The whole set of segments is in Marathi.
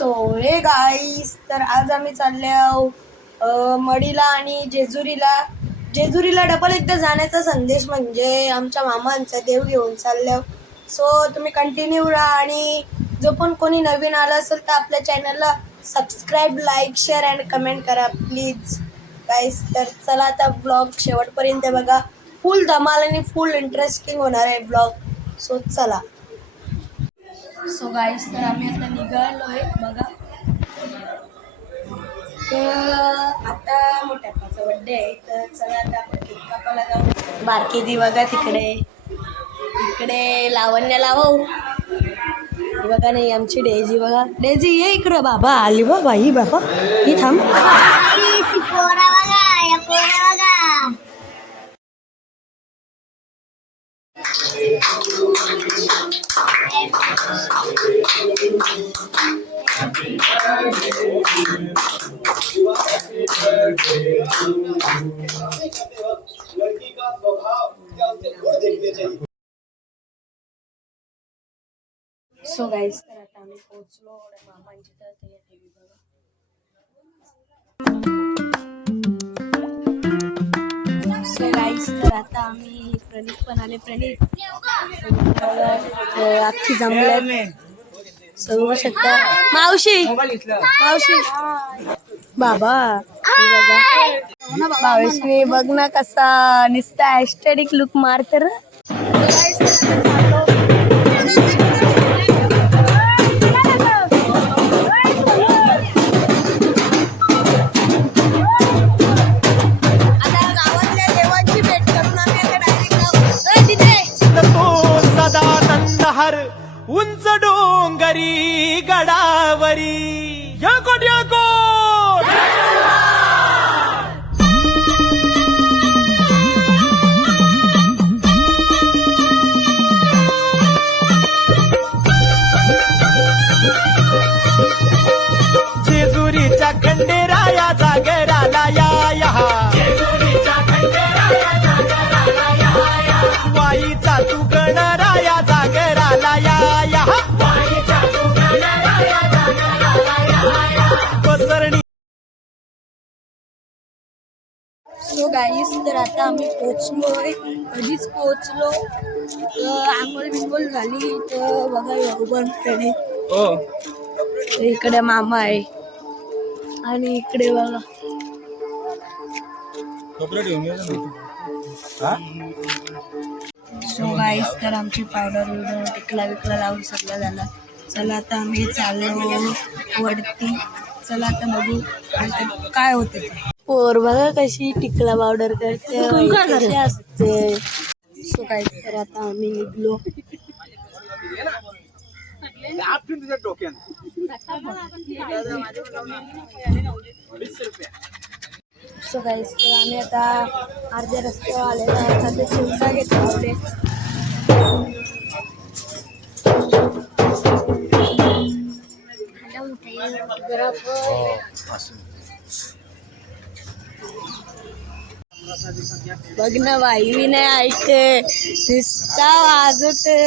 सो हे गाईस, तर आज आम्ही चाललो मडीला आणि जेजुरीला डबल एकदा जाण्याचा संदेश म्हणजे आमच्या मामांचा देव घेऊन चाललो. सो तुम्ही कंटिन्यू राहा आणि जो पण कोणी नवीन आला असेल तर आपल्या चॅनलला subscribe, like, share and comment करा प्लीज गाईस. तर चला आता ब्लॉग शेवटपर्यंत बघा, फुल धमाल आणि फुल इंटरेस्टिंग होणार आहे ब्लॉग. सो चला. सो गाईस, तर आम्ही आता निघालो आहे बघा. तर आता मोठ्या पाचा बड्डे आहे, तर चला आता आपण केक कापायला जाऊ. बारकी दी बघा इकडे लावण्या लावू बघा. नाही आमची डेझी बघा. डेझी ये इकडं. बाबा आली बाबा, ही बाबा ही थांब. सो गाईस, तर आता आम्ही पोहोचलो मामांची. तर ते टीव्ही बघा. सो गाईस, तर आता आम्ही प्रणित पण आले. प्रणित अख्खी जमल्या बघू शकता. मावशी बाबा मावशी बघ ना कसा निस्ता ॲस्टेटिक लुक मारते र. उंच डोंगरी गडावरी याकोट जेजुरीच्या खंडेराया जागराला या वाईचा तू गणराया जागराला या. सो गाईस, तर आता आम्ही पोचलोय. कधीच पोचलो. आंघोळ बिंगोळ झाली तर बघा योगनकडे. इकडे मामा आहे आणि इकडे बघा. सो गाईस, तर आमची पावडर टिकला विकला लावून सगळं झालं. चला आता आम्ही चाललो वरती. चला आता बघू काय होते. पोर बघा कशी टिकला पावडर करते, कशी असते. सो गाईस, तर आता आम्ही निघलो. सो गाईस, तर आम्ही आता अर्ध्या रस्त्यावर आलेलो आहे. ते चिंचा घेतले. बघ ना बाई, मी नाही ऐकते नुसता वाजवते.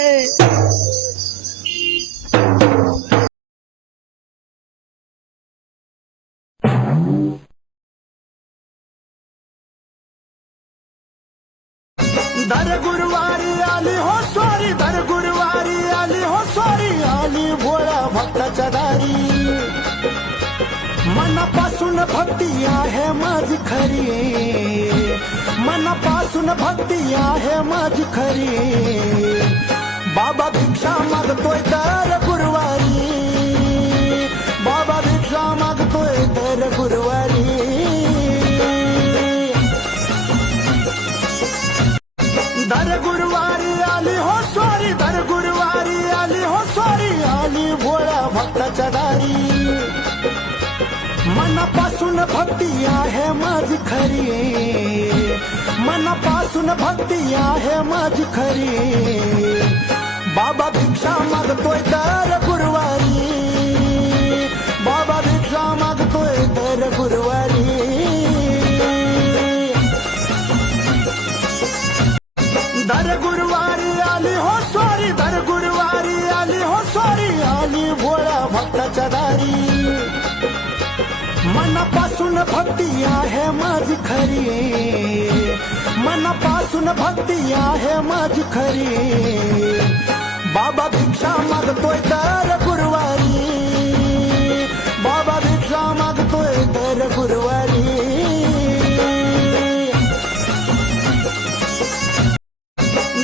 दर गुरुवारी आली हो स्वारी, दर गुरुवारी आली हो स्वारी, आली भोळा भक्ताच्या दारी. मनापासून भक्ती आहे माझी खरी, मनापासून भक्ती आहे माझी खरी. बाबा भिक्षा मागतोय दर गुरुवारी, बाबा भिक्षा मागतोय दर गुरुवारी. दर गुरुवारी आली हो स्वारी, दर गुरुवारी आली हो स्वारी, आली भोळा भक्ताच्या दारी. मनापासून भक्ती आहे माझी खरी, मनापासून भक्ती आहे माझी खरी. बाबा भिक्षा मागतोय दर गुरुवारी, बाबा भिक्षा मागतोय दर गुरुवारी. दर गुरुवारी आली हो स्वारी, दर गुरुवारी आली हो स्वारी, आली भोळा भक्ताच्या दारी. भक्ती आहे माझी खरी, मनापासून भक्ती आहे माझी खरी. बाबा भिक्षा मागतोय दर गुरुवारी, बाबा भिक्षा मागतोय दर गुरुवारी.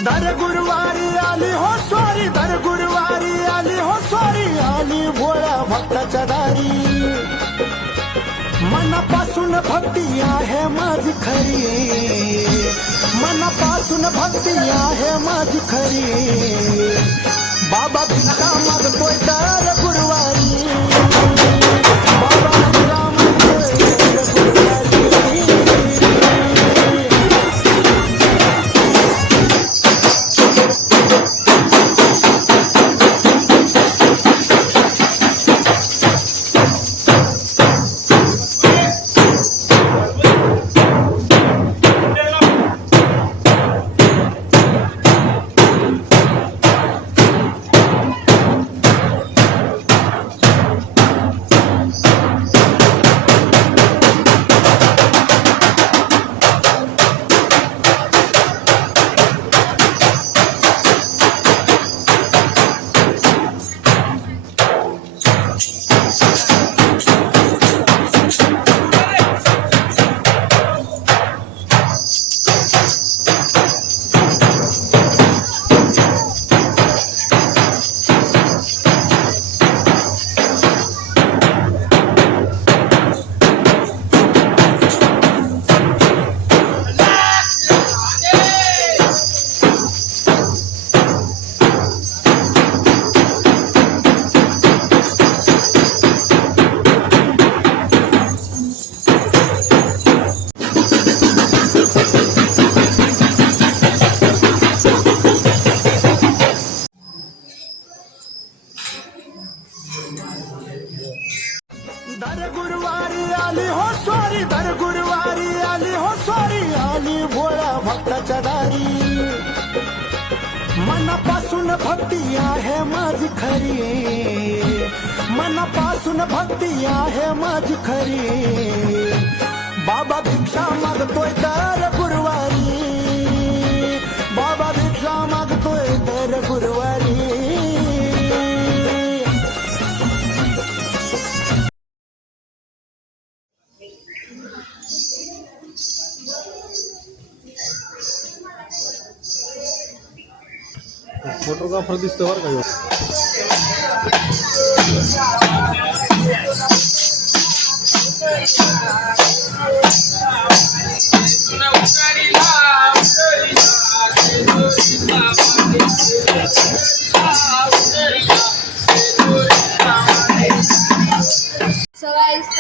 दर गुरुवारी आली हो स्वारी, दर गुरुवारी आली हो स्वारी, आली भोळ्या भक्ताच्या दारी. मनापासून भक्ती आहे माझी खरी, मनापासून भक्ती आहे माझी खरी. बाबा भिक्षा मागतोय दर गुरुवारी, बाबा भिक्षा मागतोय दर गुरुवारी. दर गुरुवारी आली हो स्वारी, दर गुरुवारी आली हो स्वारी, आली भोळ्या भक्ताच्या दारी. मनापासून भक्ती आहे माझी खरी, मनापासून भक्ती आहे माझी खरी. बाबा भिक्षा मागतोय दर गुरुवारी, बाबा भिक्षा मागतोय दर गुरुवारी. फोटोग्राफर दिसतो बरं का ह्यो.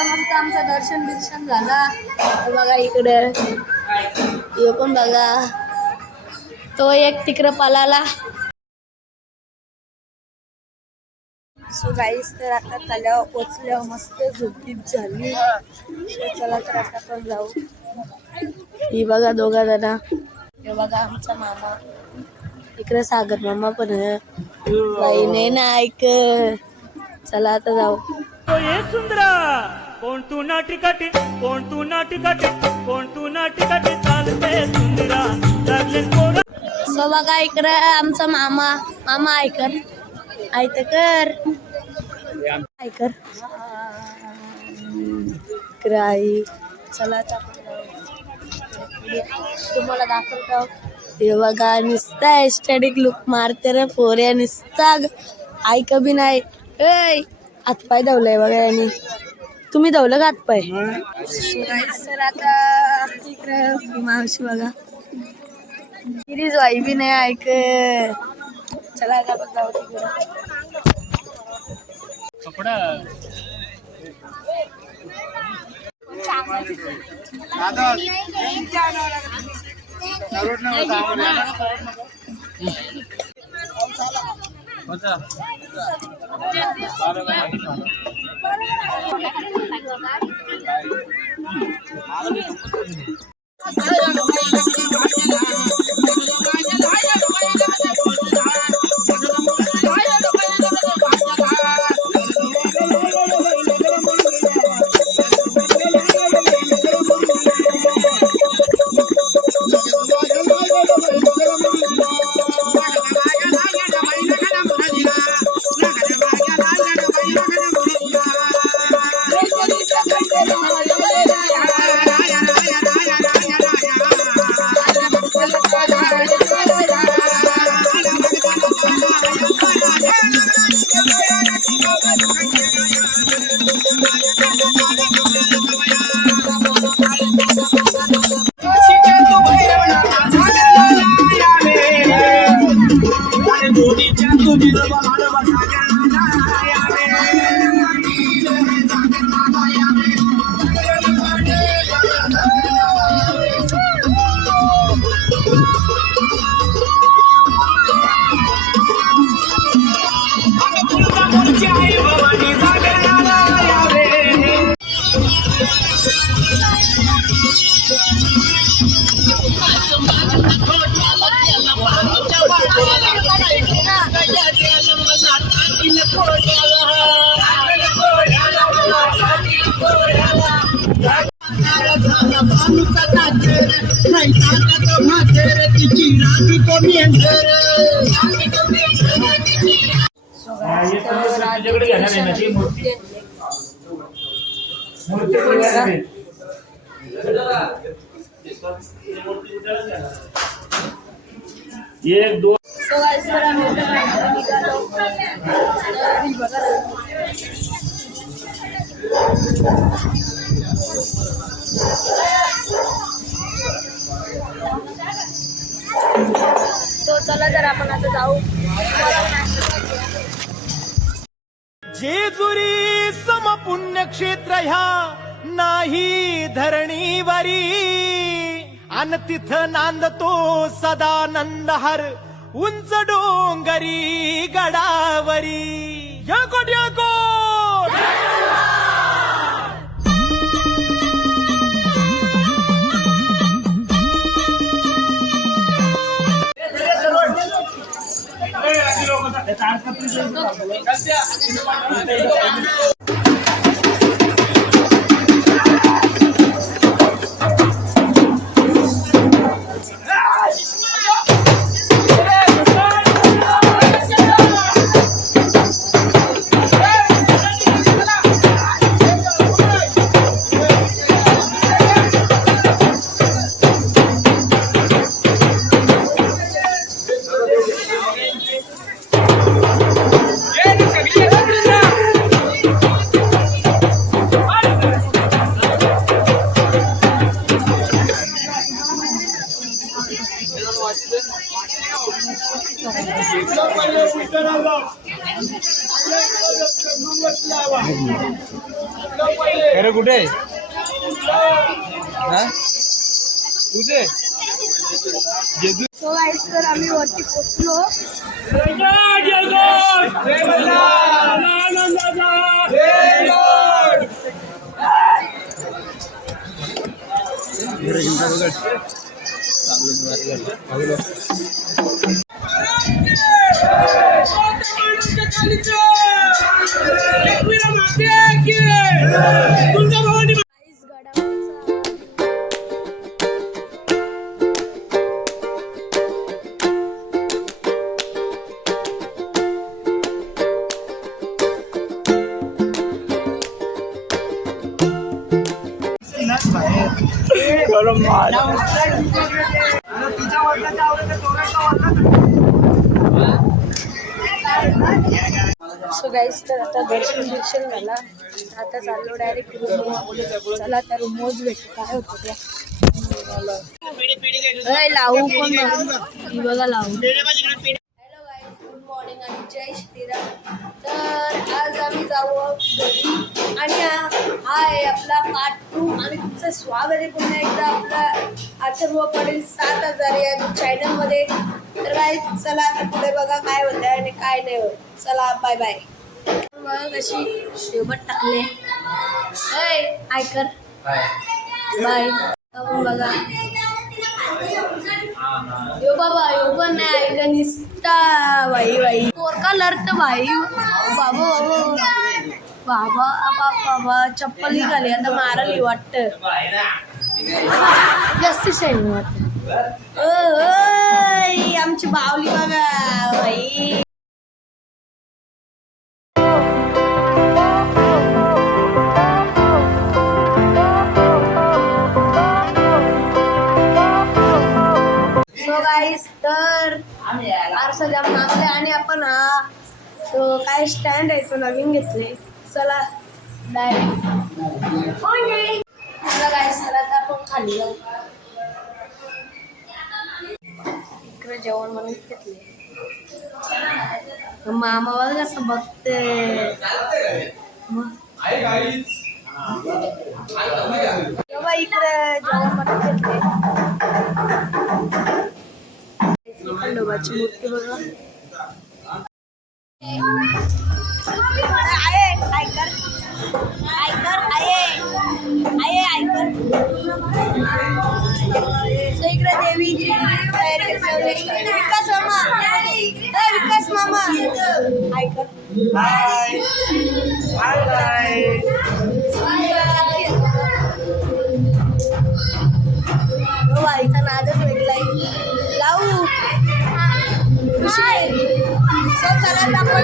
मस्त आमचं दर्शन बिर्शन झाला. बघा इकडे हे पण बघा, तो एक तिकडं पळाला. सो गाईस, तर आता तल्यावर पोचल्यावर मस्त झोपीत झाली. चला तर आता पण जाऊ. ही बघा दोघा जण, हे बघा आमचा मामा, इकडे सागर मामा पण आहे. बाई नाही ना ऐक. चला आता जाऊ. ये सुंदरा कोण तू नाटिकाटी, कोण तू नाटिकाटी, कोण तू नाटिकाटी चालते सुंदरा लागले पोरा. सो बघा इकडे आमचा मामा, मामा ऐकर ऐकर ऐकर आई. चला आता तुम्हाला दाखवतो. हे बघा नुसता एस्टेटिक लुक मारते रे पोऱ्या, नुसता ऐक बी नाही. ए हातपाय धावलाय बघा यांनी. तुम्ही धावलं का हातपाय? सर आता इकडे मावशी बघा सिरीज वाई बी नाही ऐक. चला आता आपण जाऊ तिकडे. तुझ्याकडे घेणार आहे ना ती मूर्ती एक दोन तो चला जर आपण आता जाऊ. जेजुरी समपुण्यक्षेत्र ह्या नाही धरणीवरी अन तिथ नांदतो सदानंद हर उंच डोंगरी गडावरी याकोट याकोट अरे कुठे कुठे सो गाईस तर आम्ही वरती पोचलो. सो गाईस तर आता दर्शन झाला. आता चाललो डायरेक्ट रूम. चला त्या रूमच भेटू काय होतं त्या लावू पण बघा लावू. हॅलो गाईस, गुड मॉर्निंग आणि जय श्रीराम. तर आज आम्ही जाऊ घरी आणि हा आहे आपला पार्ट 2 आणि तुमचं स्वागत आहे पुन्हा एकदा आपला अथर्व पडेल 7000 या चॅनलमध्ये. तर गाईस चला आता पुढे बघा काय होतं आणि काय नाही होत. चला बाय बाय. बघा कशी शेवट टाकले. ऐकर बाय बघा. यो बाबा यो पण नाही ऐका निसता भाई भाई पोरका लढत भाई. बाबा बाबा बाबा बाबा चप्पल निघाली आता माराली वाटत जास्त शाईन वाटत. आमची बावली बघा भाई. तर आरसा जाम मागले आणि आपण हा तो काय स्टँड आहे तो नवीन घेतले. चला डायरेक्ट चला काय चला तर आपण खाली जाऊ. इकडे जेवण म्हणून घेतले. मामा बघ कसं बघते तेव्हा इकडे जेवण बनवत खंडोबाची मूर्ती बघा आहे ऐकर ऐकर आहे ऐकर इकडे देवीची तयारी करते विकास मामा विकास मामा ऐकर बाय बाय बाय वाईचा नादच वेगलाय लावू खुशी सब चला आपण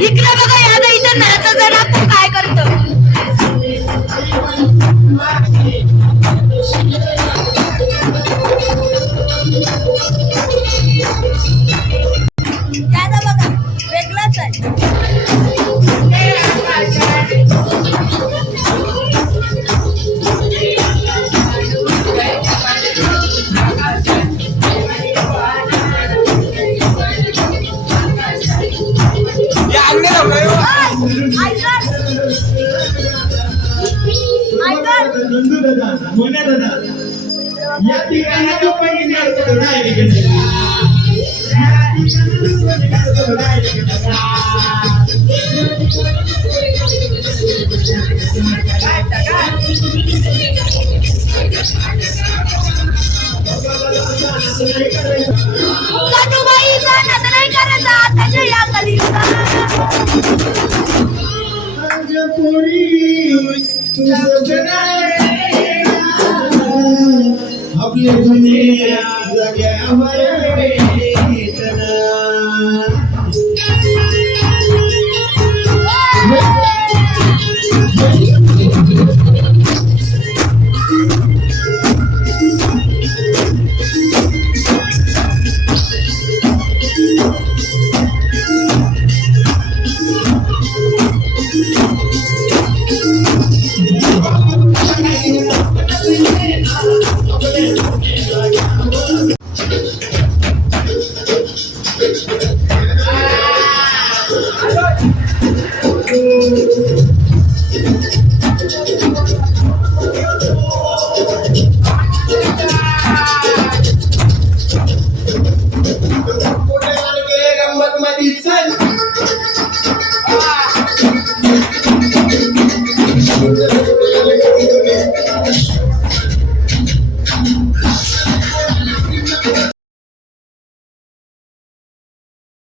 इकडे बघा यादा इथं नराचा जण आपण काय करतो यादा बघा वेगळाच आहे या ठिकाणी जो पहिली करतो नाही करायचा त्याच्या या गलीचा आपले दुनिया जग्यावर वेदना